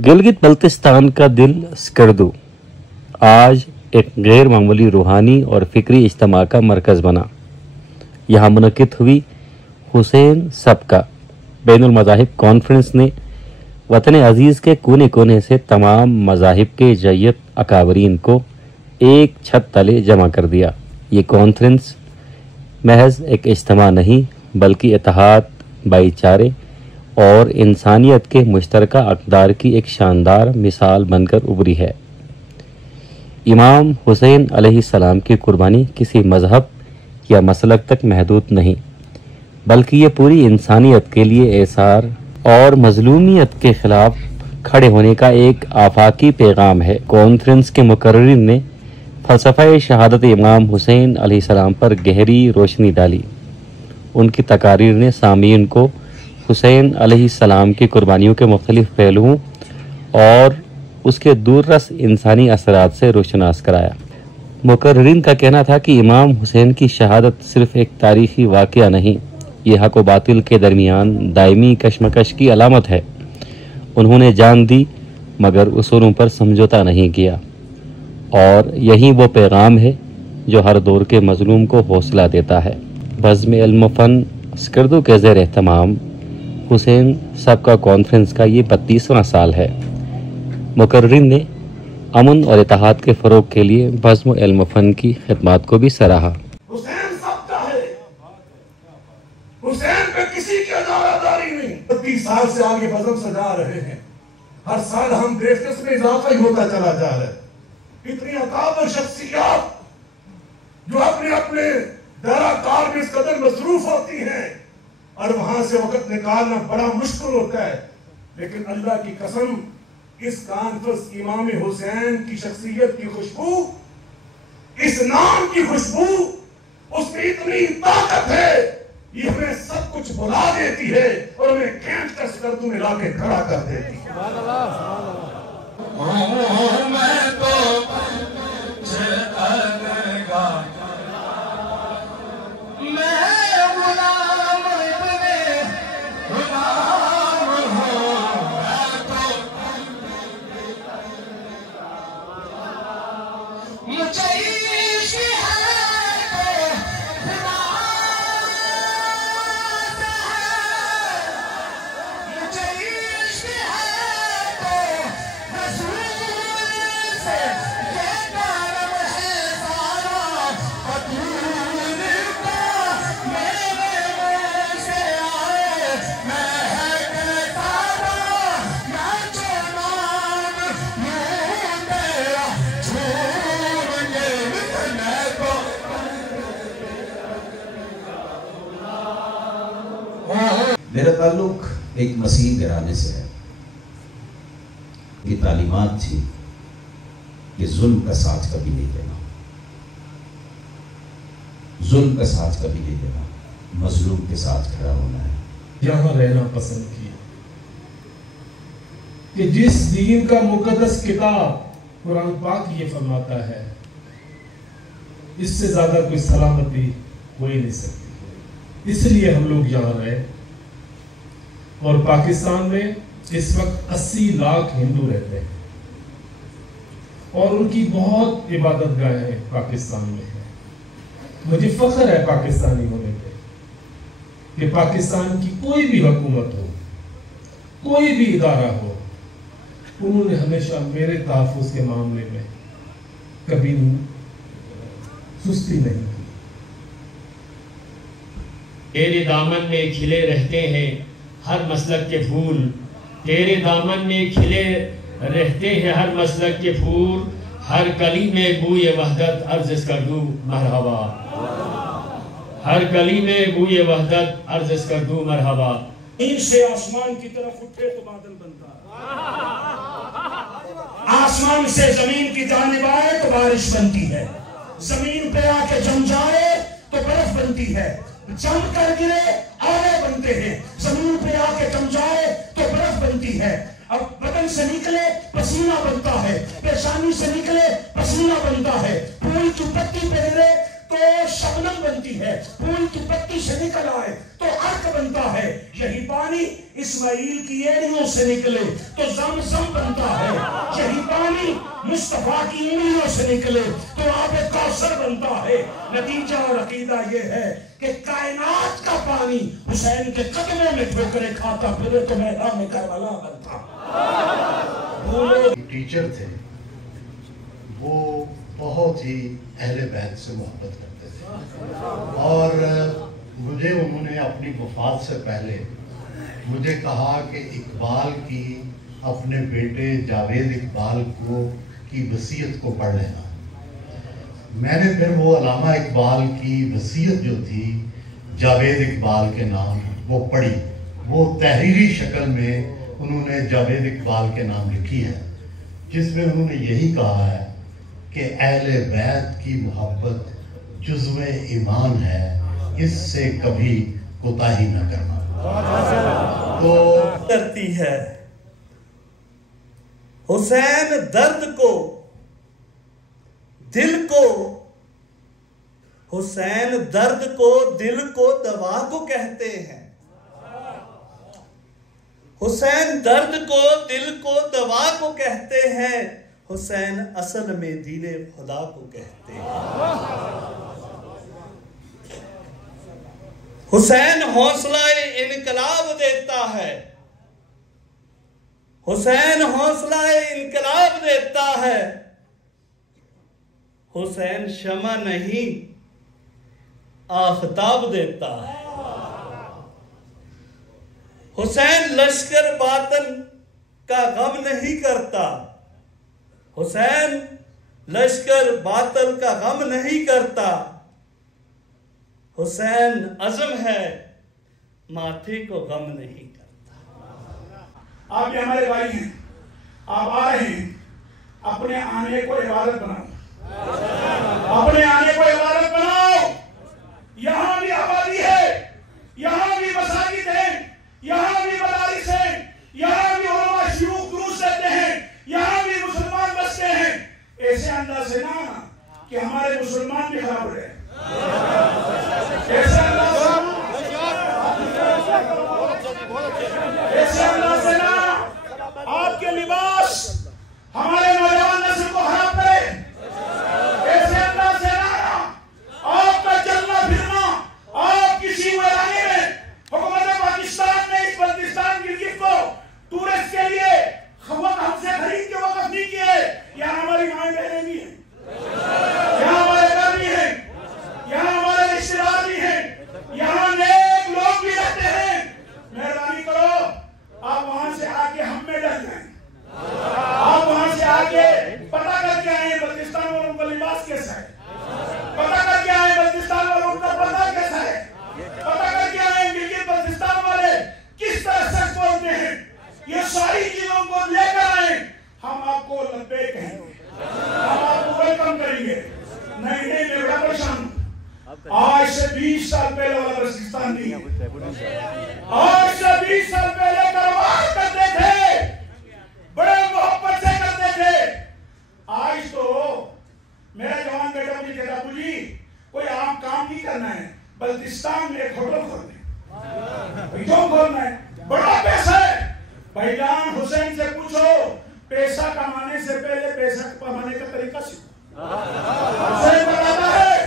गिलगित बल्तिस्तान का दिल स्कर्दू आज एक गैर मामूली रूहानी और फिक्री इज्तिमा का मरकज़ बना। यहाँ मुनक़िद हुई हुसैन सबका बैनुल मज़ाहिब कॉन्फ्रेंस ने वतन अज़ीज़ के कोने कोने से तमाम मज़ाहिब के जय्यत अकाबरीन को एक छत तले जमा कर दिया। ये कॉन्फ्रेंस महज एक इज्तिमा नहीं बल्कि इत्तेहाद, भाईचारे और इंसानियत के मुश्तरका अक़दार की एक शानदार मिसाल बनकर उभरी है। इमाम हुसैन अलैहिस्सलाम की कुर्बानी किसी मज़हब या मसलक तक महदूद नहीं बल्कि ये पूरी इंसानियत के लिए एसार और मज़लूमियत के ख़िलाफ़ खड़े होने का एक आफाकी पैगाम है। कॉन्फ्रेंस के मुकर्रिरीन ने फ़लसफ़ा शहादत इमाम हुसैन अलैहिस्सलाम पर गहरी रोशनी डाली। उनकी तकारीर ने सामीन को हुसैन अलैहिस्सलाम की कुर्बानियों के मुख्तलिफ़ पहलुओं और उसके दूररस इंसानी असरात से रोशनास कराया। मुकर्रिरीन का कहना था कि इमाम हुसैन की शहादत सिर्फ़ एक तारीख़ी वाक़या नहीं, ये हक़ व बातिल के दरमियान दायमी कशमकश की अलामत है। उन्होंने जान दी मगर उसूलों पर समझौता नहीं किया और यही वो पैगाम है जो हर दौर के मज़लूम को हौसला देता है। बज़्म इल्म फ़न स्कर्दू के ज़ेर एहतमाम हुसैन सबका कॉन्फ्रेंस का ये 32वां साल है। मुकर्रिरीन ने अमन और इत्तेहाद के फ़रोग़ के लिए बज़्म इल्म फ़न की खिदमत को भी सराहा। हुसैन सबका है, हुसैन पे किसी की अदादारी नहीं। 30 साल से आगे बज़्म सजा रहे हैं, हर साल हम ग्रेटनेस में इजाफा ही होता चला जा रहा है। इतनी अकाबर शख्सियत जो अपने अपने दायरा कार में इस कदर मसरूफ होती हैं और वहां से वक्त निकालना बड़ा मुश्किल होता है, लेकिन अल्लाह की कसम इस कॉन्फ्रेंस इमाम हुसैन की शख्सियत की खुशबू, इस नाम की खुशबू, उसमें इतनी ताकत है ये हमें सब कुछ भुला देती है और हमें खींच कर स्कर्दू में लाके खड़ा कर देती है। मेरा ताल्लुक एक मसीह घराने से है। ये तालीमात थी कि जुल्म का साथ कभी नहीं देना, जुल्म का साथ कभी नहीं देना, मजलूम के साथ खड़ा होना है। यहाँ रहना पसंद किया कि जिस दीन का मुकद्दस किताब कुरान पाक ये फरमाता है, इससे ज्यादा कोई सलामती हो ही नहीं सकती। इसलिए हम लोग यहाँ रहे और पाकिस्तान में इस वक्त 80 लाख हिंदू रहते हैं और उनकी बहुत इबादत गाहें पाकिस्तान में है। मुझे फख्र है पाकिस्तानी होने पे कि पाकिस्तान की कोई भी हुकूमत हो, कोई भी इदारा हो, उन्होंने हमेशा मेरे तहफ़्फ़ुज़ के मामले में कभी सुस्ती नहीं की। तेरे दामन में खिले रहते हैं हर मसलक के फूल, तेरे दामन में खिले रहते हैं हर मसलक के फूल, हर कली में बूए वहदत अर्ज़ कर दूं मरहबा, हर कली में बूए वहदत अर्ज़ कर दूं मरहबा। ज़मीन से आसमान की तरफ उठे तो बादल बनता है, आसमान से जमीन की जानिब आए तो बारिश बनती है, जमीन पे आके जम जाए तो बर्फ बनती है, जम कर गिरे आले बनते हैं, जमीन पे आके जम जाए तो बर्फ बनती है। अब बदन से निकले पसीना बनता है, पेशानी से निकले पसीना बनता है, फूल की पत्ती पे गिरे तो शबनम बनती है, फूल की पत्ती से निकल आए तो अर्क बनता है। यही पानी इस्माइल की एड़ियों से निकले तो ज़मज़म बनता है। यही पानी मुस्तफा की उंगलियों से निकले तो आबे कौसर बनता है। नतीजा और अकीदा ये है कि कायनात का पानी हुसैन के कदमों में ठोकरें खाता फिरे तो मैदान में करबला बनता। टीचर थे, वो बहुत ही अहले बैत से मोहब्बत करते थे और मुझे उन्होंने अपनी वफात से पहले मुझे कहा कि इकबाल की अपने बेटे जावेद इकबाल की वसीयत को पढ़ लेना। मैंने फिर वो अल्लामा इकबाल की वसीयत जो थी जावेद इकबाल के नाम वो पढ़ी। वो तहरीरी शक्ल में उन्होंने जावेद इकबाल के नाम लिखी है, जिसमें उन्होंने यही कहा है कि अहले बैत की मोहब्बत जुज़्वे ईमान है, इससे कभी कोताही न करना। तो करती है हुसैन दर्द को दिल को, हुसैन दर्द को दिल को दवा को कहते हैं। हुसैन दर्द को दिल को दवा को कहते हैं। हुसैन असल में दीने खुदा को कहते हैं। हुसैन हौसला इनकलाब देता है। हुसैन हौसला इनकलाब देता है। हुसैन शमा नहीं आफताब देता है। हुसैन लश्कर बातन का गम नहीं करता। हुसैन लश्कर बातल का गम नहीं करता। हुसैन अज़म है, माथे को गम नहीं करता। आप ये हमारे भाई हैं, आप आ रहे हैं, अपने आने को इबादत बनाओ, अपने आने को इबादत बनाओ। यहाँ भी आबादी है, यहाँ भी मसाजिद है, यहाँ भी मदारिस है, यहाँ भी उलमा शयूख दुरूस देते हैं, यहाँ भी मुसलमान बसते हैं। ऐसे अंदाज से ना कि हमारे मुसलमान भी खराब हो रहे हैं। ऐसे अंदाज से ना आपके लिबास हमारे नौजवान नस्ल को खराब करे। ऐसे अंदाज से ना आपका चलना फिरना, आप किसी वैरानी में हुकूमत पाकिस्तान ने इस बल्तिस्तान गिलगित को टूरिस्ट के लिए हमसे खरीद के वक़्फ़ नहीं किए। यहाँ हमारी माएँ बहनें भी हैं, यहाँ हमारे घर भी हैं, यहाँ हमारे रिश्तेदार भी हैं, यहाँ नेक लोग भी रहते हैं। मेहरबानी करो, आप वहां से आके हम में डर जाएं। आप वहां से आके पता करके आए बल्तिस्तान वालों का लिबास कैसा है, पता करके आए बल्तिस्तान वालों का पर्दा कैसा है, पता करके आए गिलगित बल्तिस्तान वाले किस तरह सच बोलते हैं। ये सारी चीजों को लेकर आए, हम आपको लब्बैक कहेंगे, हम आपको वेलकम करेंगे। नहीं नहीं, मैं बड़ा परेशान हूं। आज से 20 साल पहले वाला बल्तिस्तान नहीं है। आज से 20 साल पहले कारोबार करते थे, बड़े मोहब्बत से करते थे। आज तो मेरा जवान बेटा मुझे कहता, बाबू जी कोई आम काम नहीं करना है, बल्तिस्तान में एक होटल खोलना है। क्यों खोलना है? बड़ा पैसा है। भाईजान हुसैन से पूछो, पैसा कमाने से पहले पैसा कमाने का तरीका सीखो। हुसैन बताता है